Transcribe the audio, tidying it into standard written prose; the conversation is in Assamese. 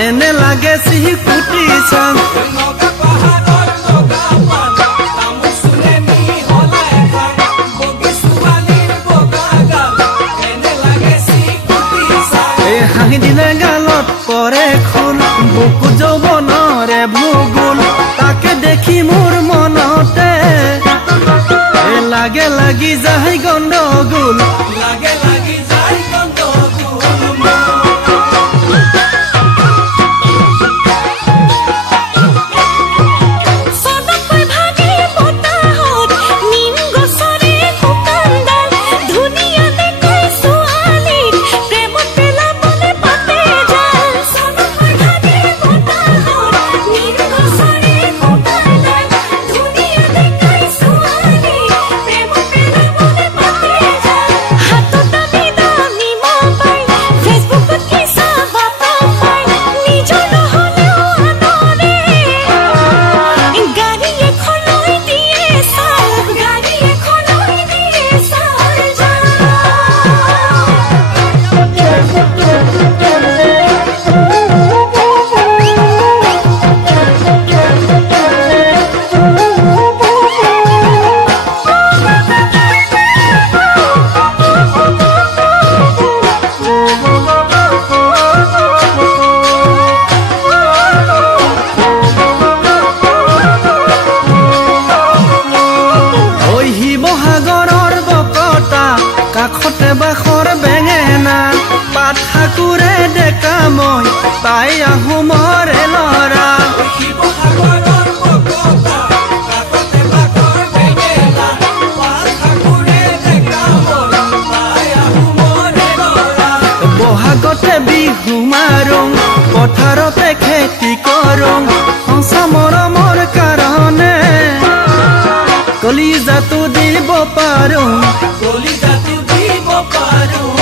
এনে লাগে চিকুটি চাং এই হাঁহি দিলে গালত পৰে খোল বুকু যৌৱনৰে ভূগোল তাকে দেখি মোৰ মনতে লাগে লাগি যায় গণ্ডগোল লাগে লাগি যায় কাষতে বাখৰ বেঙেনা পাত ঠাকুৰে ডেকা মই তাই আহোমৰে ল'ৰা বহাগতে বিহু মাৰোঁ পথাৰতে খেতি কৰোঁ সঁচা মৰমৰ কাৰণে কলিজাটো দিব পাৰোঁ কলিজাটো দিব পাৰোঁ